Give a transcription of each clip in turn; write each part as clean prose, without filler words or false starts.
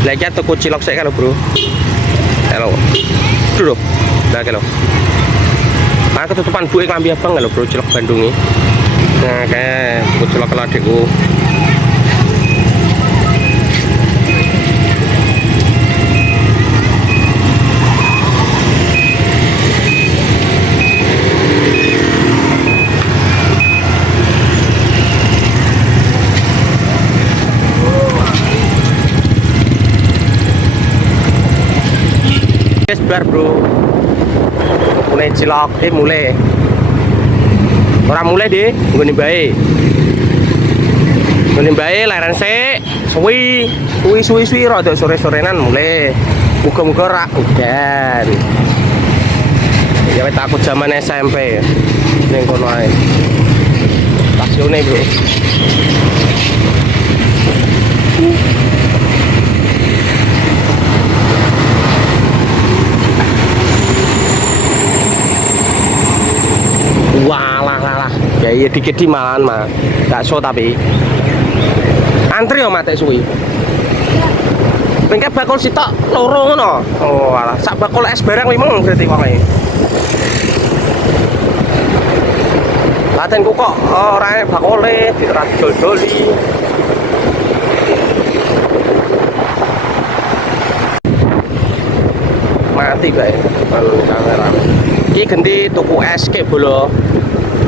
Lagi toko cilok saya kalau bro. Halo. Dulu. Nah kalau. Nah ketutupan bu klambi abang kalau bro cilok Bandung ini. Nah kayak toko cilok kalau adikku. Bar bro, mulai cilok, mulai orang mulai deh, gue nih baik, laran se, suwi, rada sore-sorenan mulai, muka rak udan, ya takut zaman SMP, neng kono ae, stasiunnya bro. Walah, ya iya dikit di malahan mah, gak so tapi antri yo mate suwi. Bengke bakul sitok loro ngono. Oh alah, sak bakul es barang memang berarti wae. Laten ku kok ora bakule didol-doli. Mati bae kalau kamera. Iki ganti tuku es kek bolo.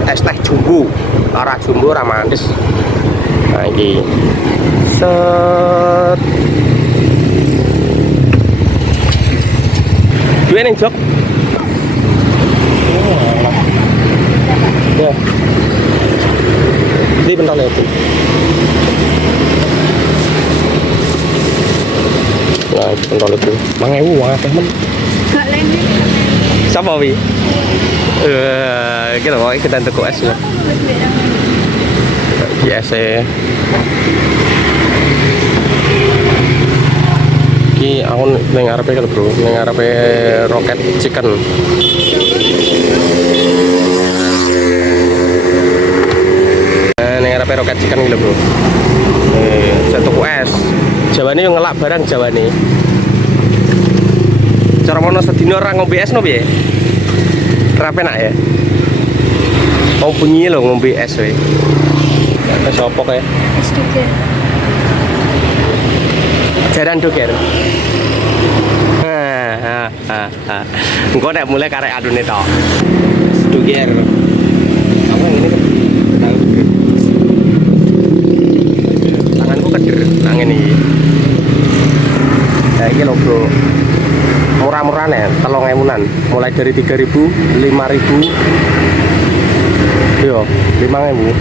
Es teh jumbo, arah jumbo romantis. Nah ini set dua nih jok. Ya, ini bentar itu. Nah, bentar itu. Mangewu wah temen. Siapa wi? Cái rồi cái tên tôi của S dạ xe ki aku neng ngarepe kalau bro neng ngarepe rocket chicken neng ngarepe rocket chicken gitu bro saya tuku es Jawa ini yang ngelak barang Jawa nih cara mana sedino orang ngombe es no biye rapi nak ya mau bunyi lo ngombe es we es apa kayak es doger jaran doger engkau nek mulai karek adune tok doger apa ini tahu tanganku keder nang ini ya ini lo bro murah-murah nih, 3.000-an mulai dari 3.000, 5.000 yo, 5.000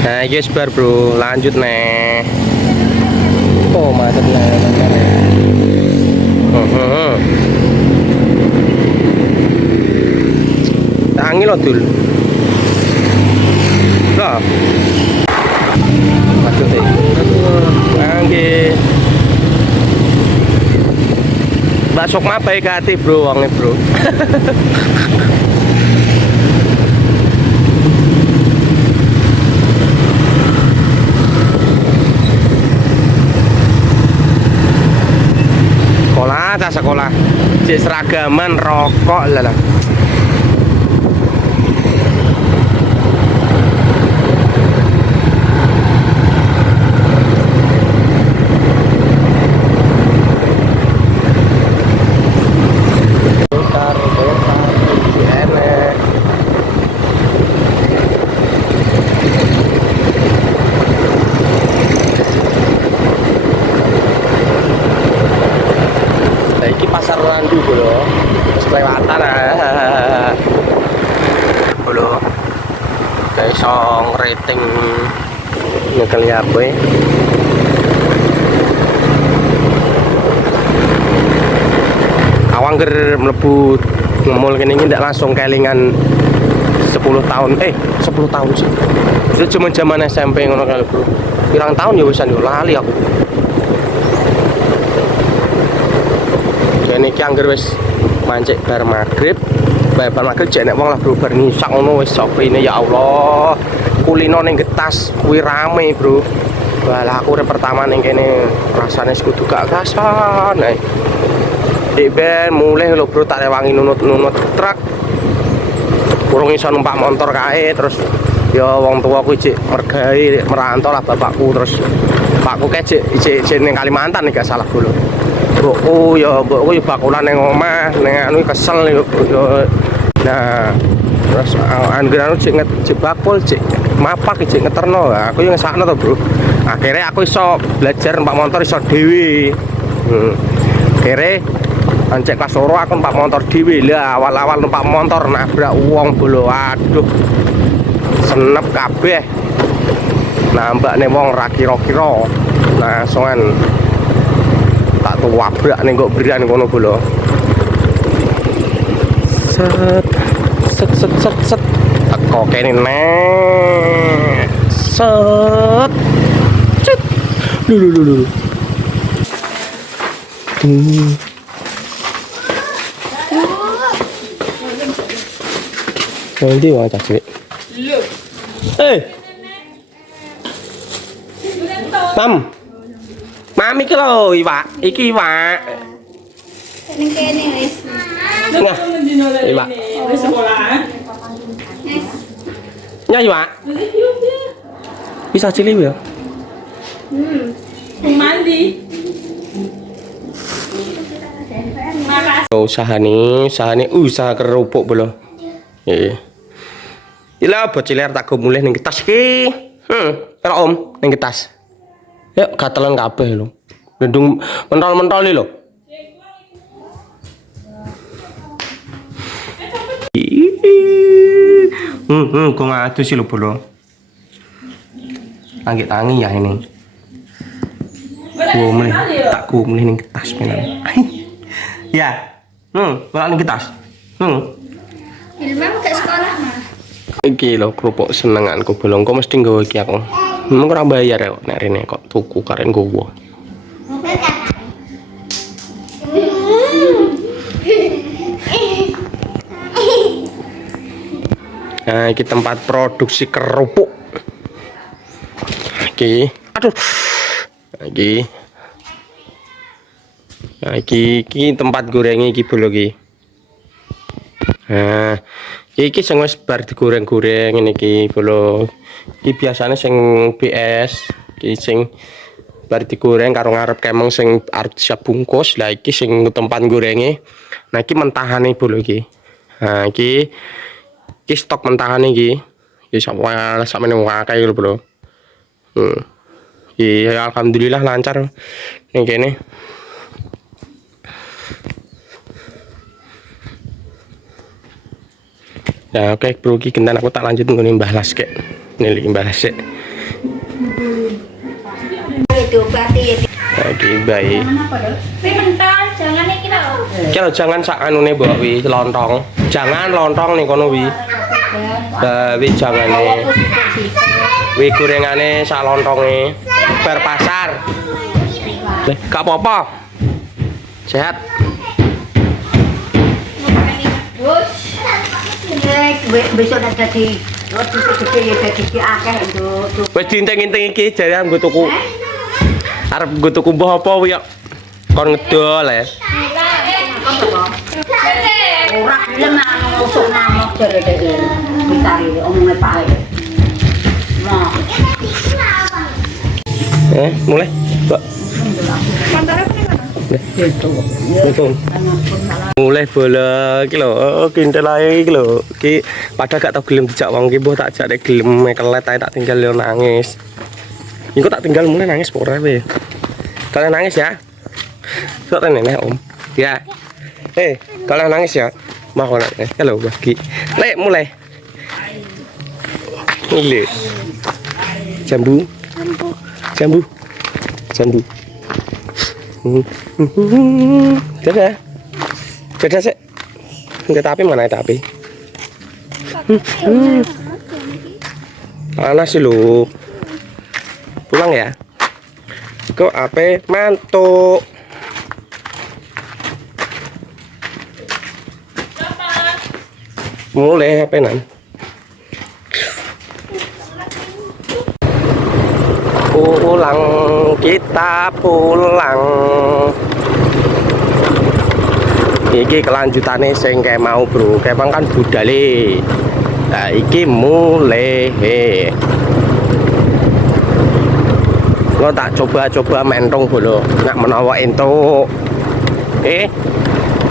nah guys bar bro, lanjut nih oh macet nih tangi lo dul lah macet deh angge bakso mapai ke hati bro wangnya bro sekolah tak sekolah cek seragaman rokok lah pasar Randu bro, kelewatan bro, kayak song rating nyekel apa ya? Awang ger mlebu ngemul kene iki ndak langsung kelingan 10 tahun 10 tahun sih. Itu zaman SMP ngono kali bro. Pirang tahun ya wisan yo lali aku. Ini ki angger wis mancik bar magrib Bar maghrib cek nek wong lah bro bar ngisak ngono wis sopine ya Allah. Kulino ning Getas kuwi rame bro. Wah lah aku pertama ning kene rasane kudu gak kasan ae. Ben mulai lho bro tak rewangi nunut truk. Kurang iso numpak motor kae terus ya wong tua ku cek mergai merantau lah bapakku terus bapakku cek ning Kalimantan nek gak salah kulo. Mbokku ya bakulan ning omah ning anu kesel yo. Nah, terus anggaran cek bakul cek mapak cek ngeterno. Aku yo ngesakno to, Bro. Akhirnya aku iso belajar numpak motor iso dhewe. Akhirnya cek kelas loro aku numpak motor dhewe. Lah awal-awal numpak motor nabrak wong bolo. Aduh. Senep kabeh. Nambakne wong ra kira-kira. Langsungan tak tuwabrak ning kok beran kono bolo. Set teko kene nek set cet lu nanti wah cacik Tam mami ki lho iwak iki iwak ning kene wis. Nah, iwak. Di sekolah. Ya iwak. Bisa cilik ya? Mandi. Makasih. Usaha nih, usaha kerupuk belum. Iya. Ila bociler tak go mulih ning Getas iki. Ora Om, ning Getas. Yuk gatelan kabeh lho. Bendung mentol-mentol lho. Kok ngadu sih lo bolo. Tangi ya ini. Tak mulih ning Getas menan. Ya. Malah ning Getas. Ilmam ke sekolah mah. Iki lho kerupuk senenganku bolong kok mesti nggawa iki aku. Mung ora bayar kok nek rene kok tuku karen gowo. Nah, iki tempat produksi kerupuk. Iki, aduh. Iki. Nah, iki tempat gorengnya iki bolo iki. Nah, iki sing wis bar digoreng-goreng ngene iki bolo. Iki biasane sing BS, iki sing bar digoreng karo ngarep kemeng sing arep siap bungkus. Lah iki sing tempat gorenge. Nah, iki mentahane bolo iki. Nah, iki stok mentahan iki. Ya sampeyan akeh lho, Bro. Iya, alhamdulillah lancar ning kene. Ya oke, Bro, iki gentan aku tak lanjut nggone Mbah Las kek. Nili Mbah Las sik. Itu berarti Oke, baik. mental jangan iki lho. Kalau jangan sak anune mbok wi lontong. Jangan lontong ning kono wi. Wi jangane. Wi gorengane sak lontonge. Bar pasar. Gak apa-apa. Sehat. Besok nak jadi roti gede ya jadi akeh untuk Wis diinteng-inteng iki jare nggo tuku. Arep nggo tuku mbah apa wi kok kon ngedol ya. ora gelem anu usuk namok jare dhewe. Bitari omonge pae. Nah, Mulai. Mbak. Mulai bola iki lho, kintel ae iki lho. Iki padha gak tau gelem dijak wong iki mbah tak jak nek gelem mekelet ae tak tinggal yo nangis. Iku tak tinggal mulai nangis ora we. Kalian nangis ya? Kok nenek Om? Ya. Kalian nangis ya? Mah kok nangis. Halo bagi. Lek mulai. Ini. Jambu. Dadah sih. Enggak tapi mana tapi. Panas sih lu. Pulang ya. Kok ape mantuk. mulai penan. Pulang kita pulang. Iki kelanjutannya sing kayak mau bro, kayak kan budale. Nah iki mulai. Lo tak coba mentong dulu, nak menawa entuk.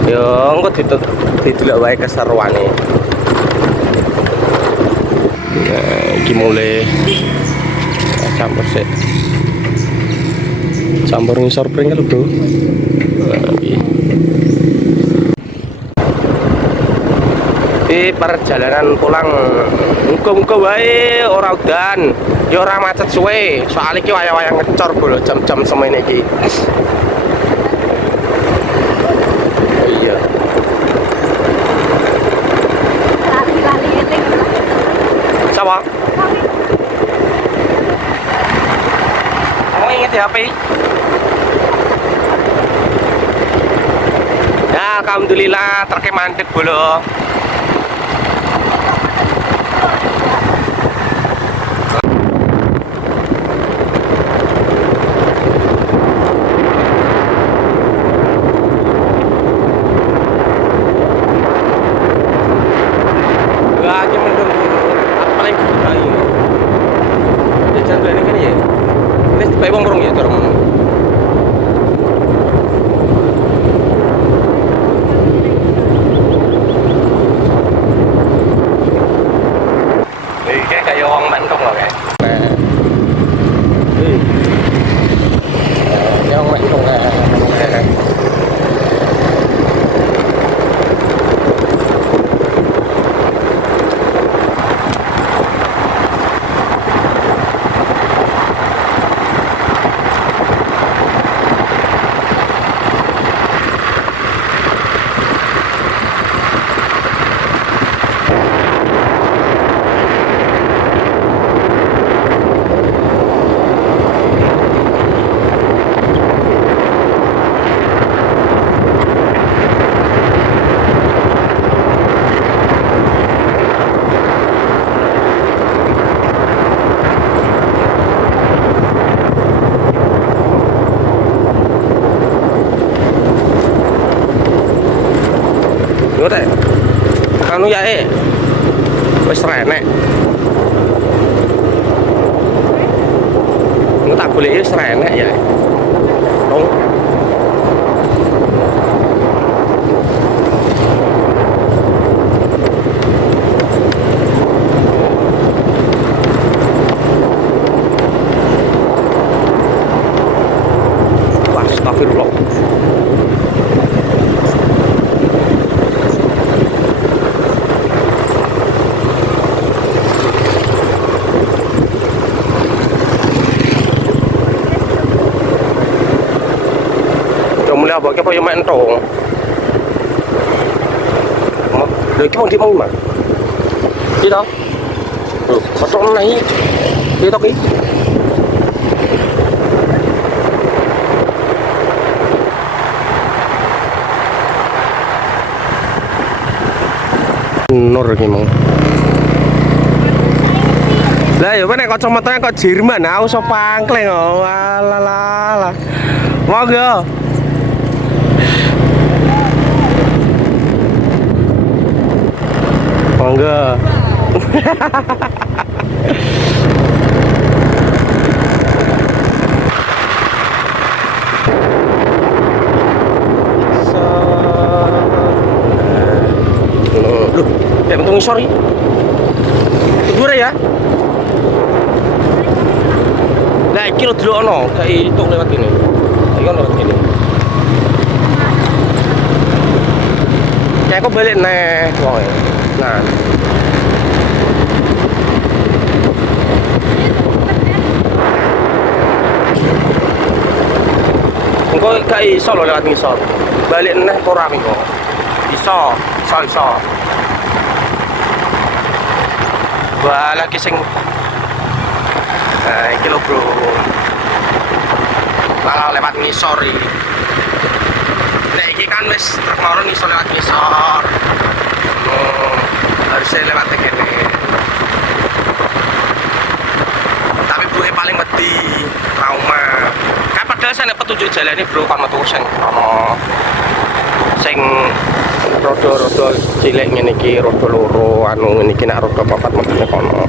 Yo engko didelok wae keseruane. Nah, iki mulai campur sih. Campur ngisor pring lho, Bro. Nah, iki. Perjalanan pulang muga-muga wae ora udan, ya ora macet suwe. Soal iki wayang-wayang ngecor bolo jam-jam semene iki. Iya. Sama. Kamu inget HP? Ya, alhamdulillah truknya mandek bolo. Ngote. Anu ya wis renek. Engko tak goleki wis renek ya. Dong. Astagfirullah. Mulai apa ke yang mentong. Lagi pun di mana? Kita. Betul naik. Kita ki. Nur ki mau. Lah ya nek kacamatane kok Jerman, aku iso pangkleng kok. Alah. Monggo. Monggo. Loh, kayak bentuk sorry. Dure ya. Nah, iki lho delokno, kayak itu lewat ini. Iki kan lewat ini. Kayak kok balik neh, wong. Nah. Engko gak iso lho lewat ngisor. Balik neh ora minggu. Iso. Wah, lagi sing nah, iki lho, Bro. Malah lewat ngisor iki. Nek iki kan wis truk loro iso lewat ngisor. harusnya lewat kene. Tapi bro paling wedi trauma. Kan padahal sana petunjuk jalan ini bro, kan metu sing ono sing rodo-rodo cilik ngene iki, rodo loro anu ngene iki, nek rodo papat metune kono.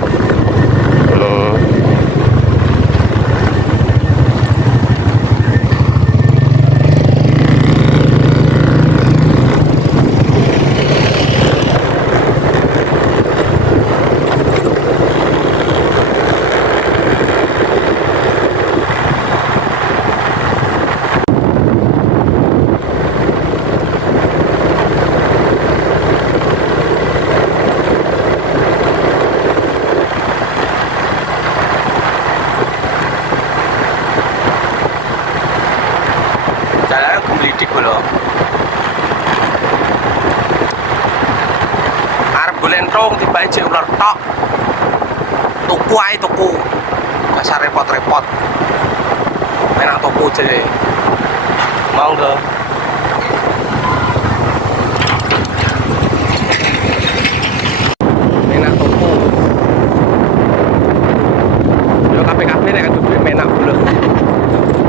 Jalan gumlidik lho. Arep golentong tiba aja ular tok. Tuku ae tuku. Dasar repot-repot. Enak tuku aja. Mau enggak? Enak tuku. Yo kabeh-kabeh nek duwe enak lho.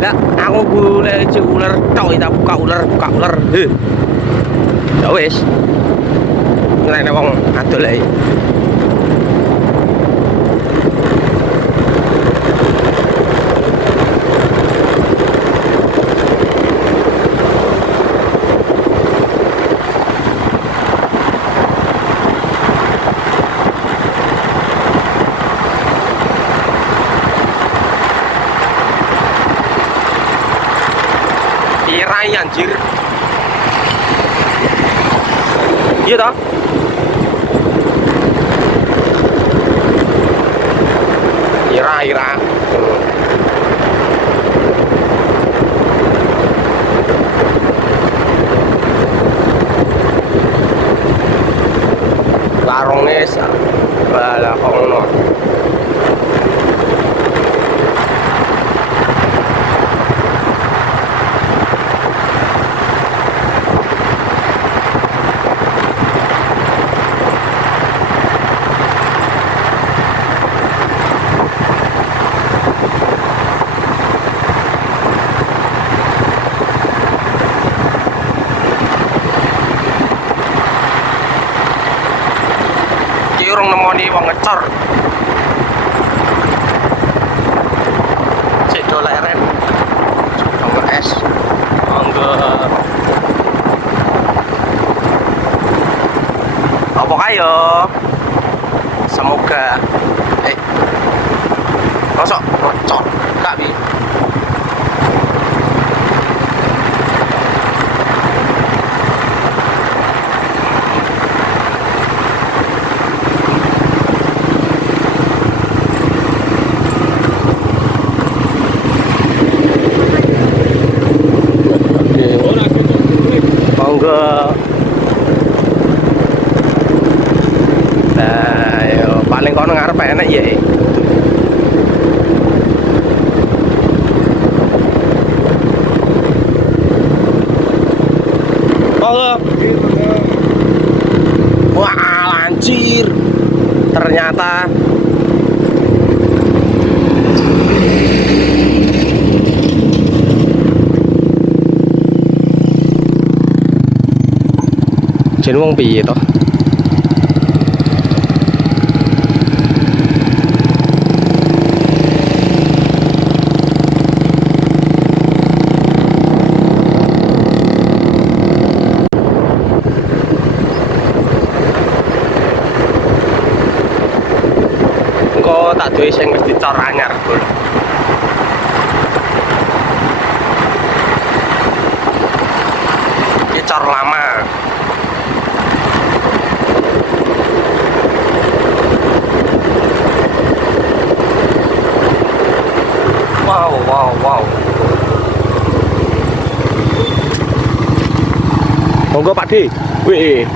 Lah, aku golek ular tok tak buka ular. Heh. Ya wis. Nek wong adol ae. Irai anjir. Iya toh? Ira. Larongnya lah kok ngono. Urung nemoni wong ngecor. Cek do leren. Monggo es. Monggo. Apa kayo? Semoga masuk ngecor gak bi. Nah, yo paling kono ngarep enak ya. Monggo. Wah, anjir. Ternyata jen wong piye toh? Engko tak duwe sing wis dicor anyar, Bro. Iki cor lama. Wow. Monggo Pak D. Wih.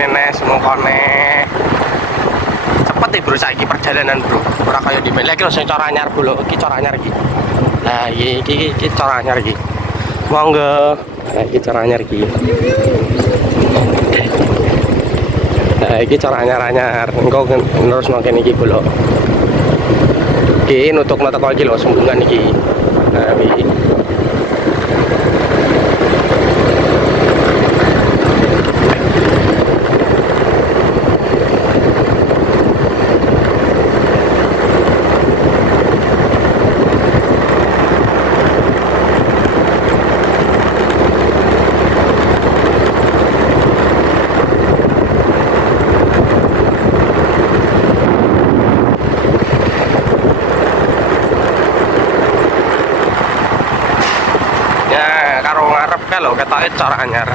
kene nes mongkone. Cepet ya bro saiki perjalanan bro. Ora kaya di lagi lho sing cara anyar bro. Iki cara anyar iki. Nah, iki cara anyar iki. Monggo. Nah, iki cara anyar iki. Nah, iki cara anyar-anyar. Engko terus nang iki bro. Iki nutuk mata kok iki lho sembungan iki. Nah, iki. Karo ngarep kae lho ketoke cara anyar.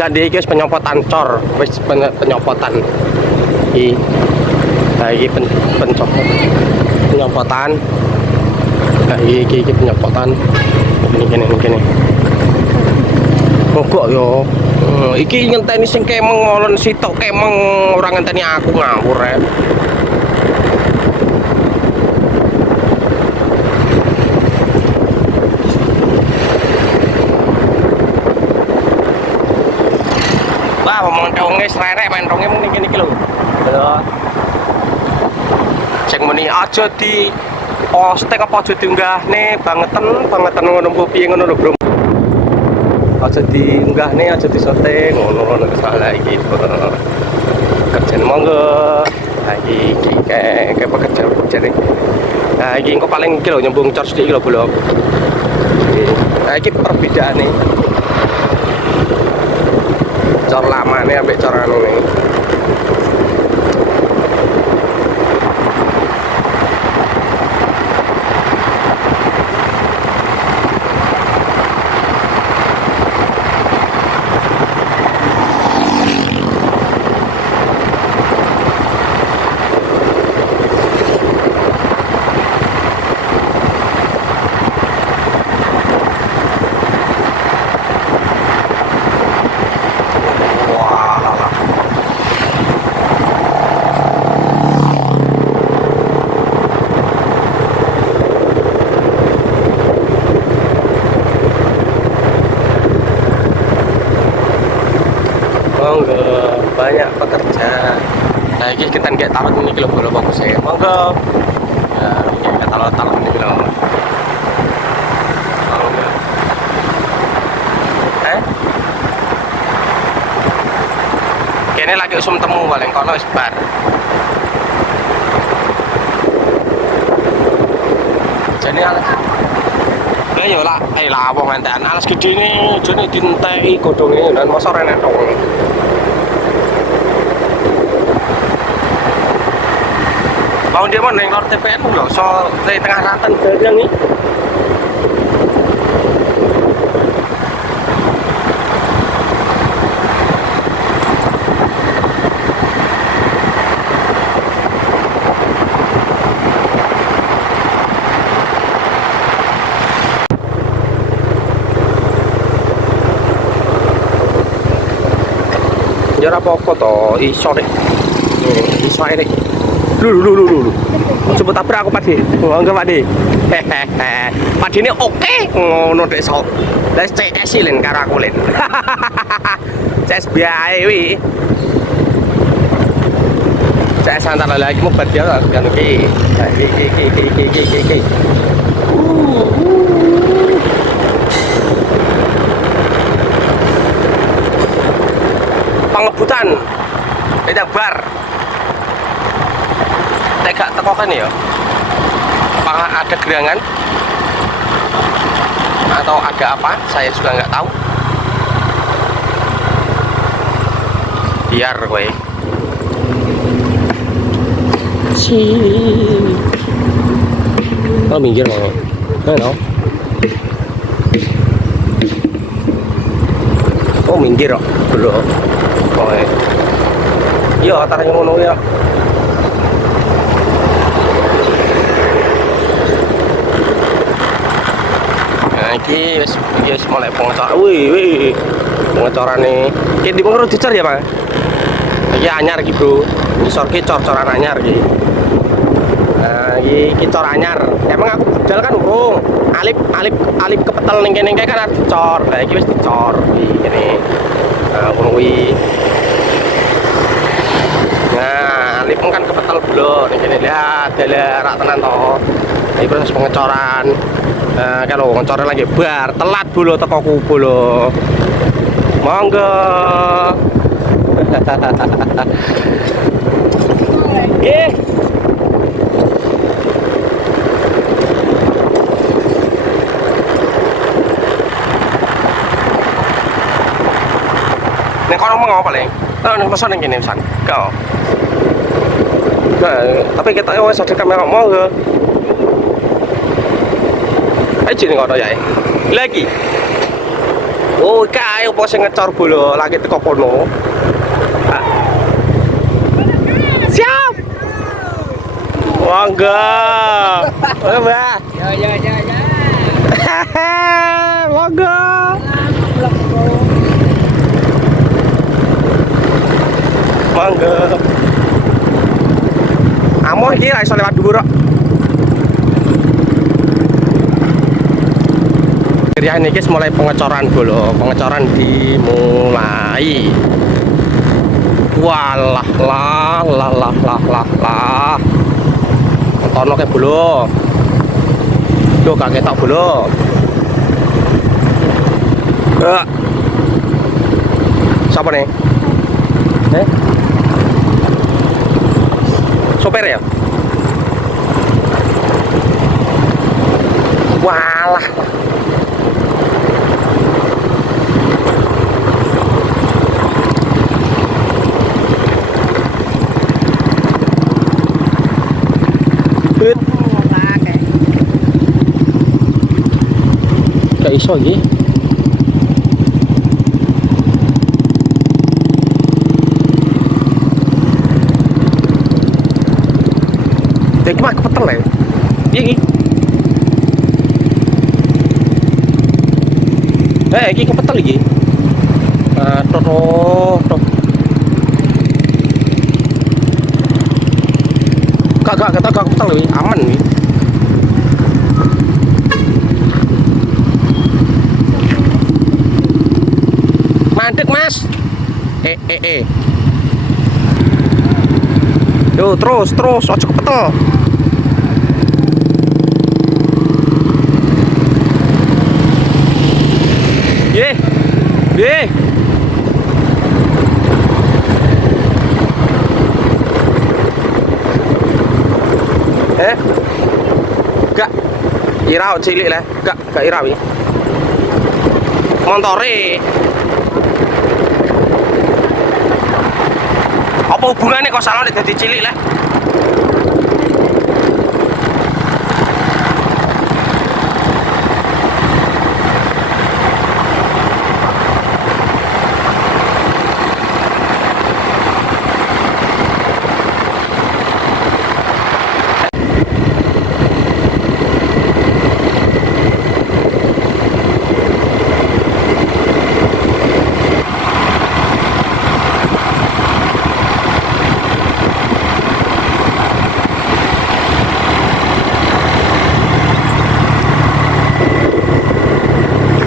Kan iki wis penyopotan cor, wis penyopotan. Iki. Nah iki penyopotan. Nah iki penyopotan. Gini. Kok yo. Iki ngenteni sing kemeng ngolon sitok kemeng ora ngenteni aku ngawur rek. Mentongnya sererek mentongnya mungkin gini kilo cek meni aja di posting apa aja diunggah nih bangetan ngono piye ngono lho bro aja diunggah nih aja di syuting ngono salah iki kerjaan monggo lagi kayak pekerja nih nah iki kok paling kilo nyambung charge di kilo blok nah iki perbedaan nih cor lama nih sampai cor anu nih banyak pekerja. Nah, ini kita nggak taruh ini kilo bola bagus ya. Monggo. Ya, ini kita taruh ini kilo. Monggo. Kene lagi usum temu paling kono wis bar. Jadi alas. Ya yo lah, lah wong enten alas gede ini jane dinteki godhonge dan mosok renek dong. Mau dia mana yang lor TPN lho, so dari tengah rantan barang nih. Ya apa-apa to, iso deh. Iso ae deh. Lu. Coba tabrak aku Pak De. Enggak Pak De. Pak De ini oke ngono dek sok. Lah CS len karo aku len. CS biae wi. CS antara lagi mau buat dia kan iki. Iki. Pengebutan. Beda bar. Tegak tekokan ya? Apakah ada gerangan? Atau ada apa? Saya juga nggak tahu. Biar gue. Oh minggir loh. Halo. Oh minggir loh. Belum. Oh iya, taranya ngono ya. Iki wis mulai pengecoran. Wih. Pengecorane. Iki di pengeru dicor ya, Pak? Iki anyar iki, Bro. Isor ki cor-coran anyar iki. Nah, iki cor anyar. Emang aku budal kan urung. Alip kepetel ning kene kan arep dicor. Lah iki wis dicor iki kene. Nah, ngono kuwi. Nah, alip kan kepetel blok ning kene. Lihat, rak tenan to. Iki proses pengecoran. Nah, kalau ngecornya lagi bar, telat bulu teko kubu lo. Monggo. Nggih. Nek kono mau apa paling? Tahu nek pesan ning kene pisan. Kau. Tapi kita wis ada kamera mau ke. Ayo ning kono ya. Lagi. Oh, kae opo sing ngecor bolo lagi teko kono. Siap. Monggo. Monggo, Mbak. Ya. Monggo. Monggo. Amoh iki ra iso lewat dhuwur kok. Ya ini guys mulai pengecoran bolo, pengecoran dimulai. Walah lah. Tono ke bolo. Tuh gak ketok bolo. Siapa nih? Sopir ya? Walah. Gak iso iki. Iki mah kepetel ya. Piye iki? Iki kepetel iki. Tok. Gak kepetel iki, aman iki. Mandek, Mas. Yo, terus, ojo kepetel. Ye. Gak irau cilik lah, gak irau iki. Montore. Apa hubungannya kok salah dadi cilik lah?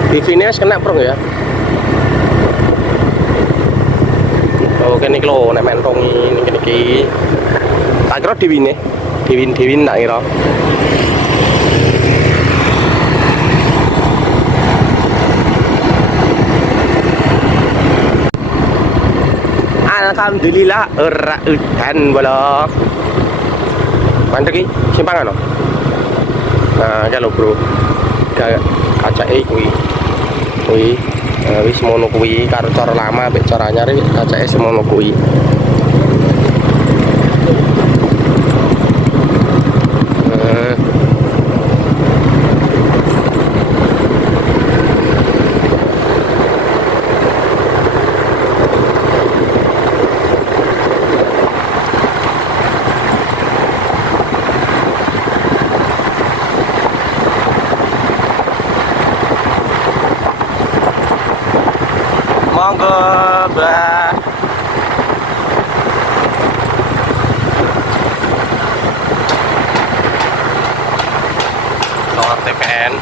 TV-nya kena prong ya. Oh, kene iki lho nek mentong ini kene iki. Tak kira diwin tak kira. Alhamdulillah ora udan bola. Mandek iki simpangan lho. Nah, kalau bro. Kacake kuwi. Wis mono kuwi karo cara lama mek cara anyar kacake semono kuwi. Mbak. Soal TPN.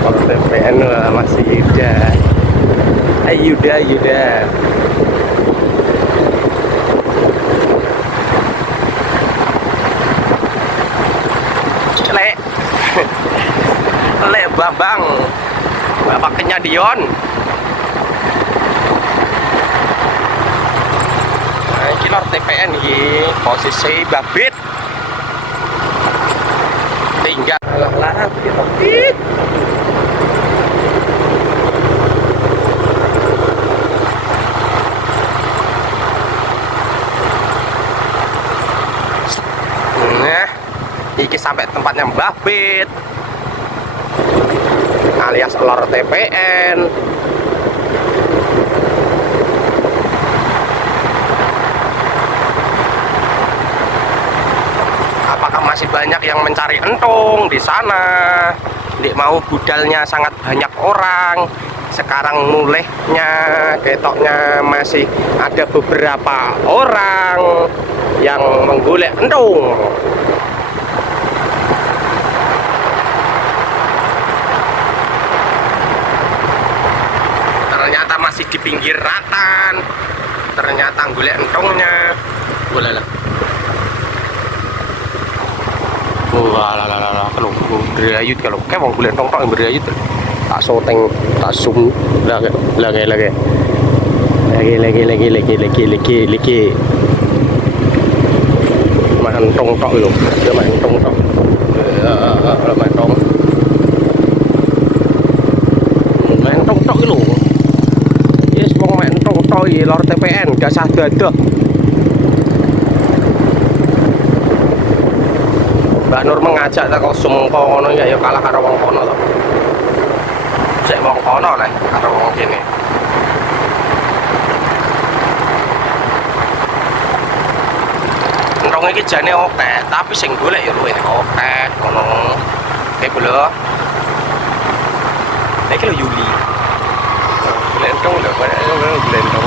Kalau TPN masih Yuda. Yuda, Yuda. Lek. Lek Babang. Bapak Kenyadion. Iki lor TPN iki posisi babit. Tinggal lah babit. Nah, iki sampai tempatnya babit. Alias lor TPN. Apakah masih banyak yang mencari entung di sana? Ndik mau budalnya sangat banyak orang. Sekarang mulehnya, ketoknya masih ada beberapa orang yang menggolek entung. Ternyata masih di pinggir ratan. Ternyata golek entungnya. Boleh lah. Wah, kalau berayut kalau kayak mau golek entong yang berayut. Tak soteng, tak sum, lagi. Makan entong tok lho. Dia makan entong tok. Makan entong. Makan entong tok lho. Yes, wong makan entong tok iki lor TPN, gak sah dadah. Mbak Nur mengajak tak kosong kono ya kalah karo wong kono to. Cek wong kono lah karo wong kene. Entong iki jane oke, tapi sing golek ya luwih oke ngono. Kayak lho. Iki lho Yuli. Lentong lho, lentong.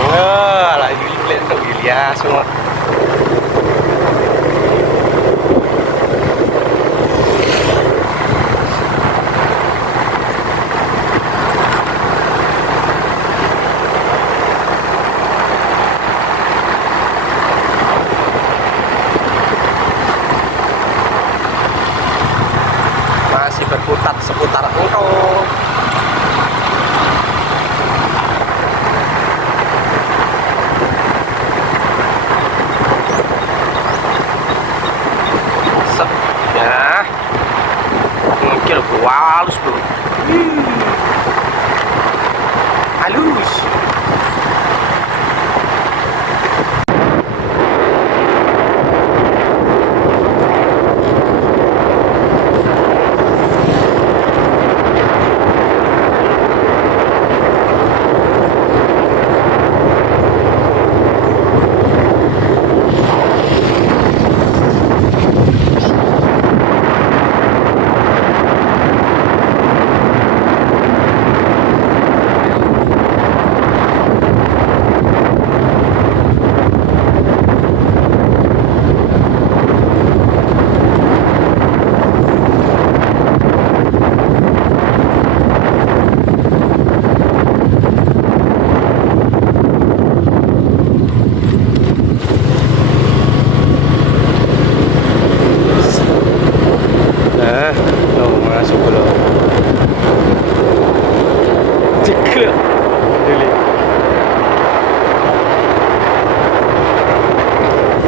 Lah Yuli lentong Yulia semua. Berputar seputar entong. Set ya. Mungkin gua halus bro. Halus.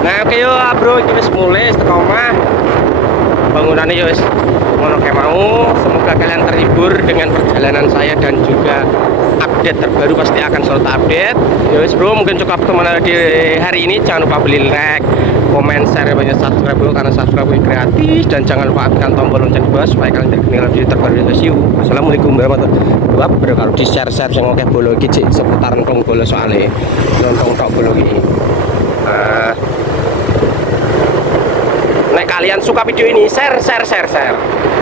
Nah oke yo bro, iki wis mulai setengah omah. Bangunannya yo wis ngono kayak mau. Semoga kalian terhibur dengan perjalanan saya dan juga update terbaru pasti akan selalu update. Yo wis bro, mungkin cukup teman di hari ini. Jangan lupa beli like, komen, share, banyak subscribe dulu karena subscribe ini gratis, dan jangan lupa aktifkan tombol lonceng di bawah supaya kalian tidak ketinggalan video terbaru dari See you. Assalamualaikum warahmatullahi wabarakatuh. Kalau di share sing oke bolo iki seputar entong bolo soalnya lontong tok bolo iki. kalian suka video ini, share.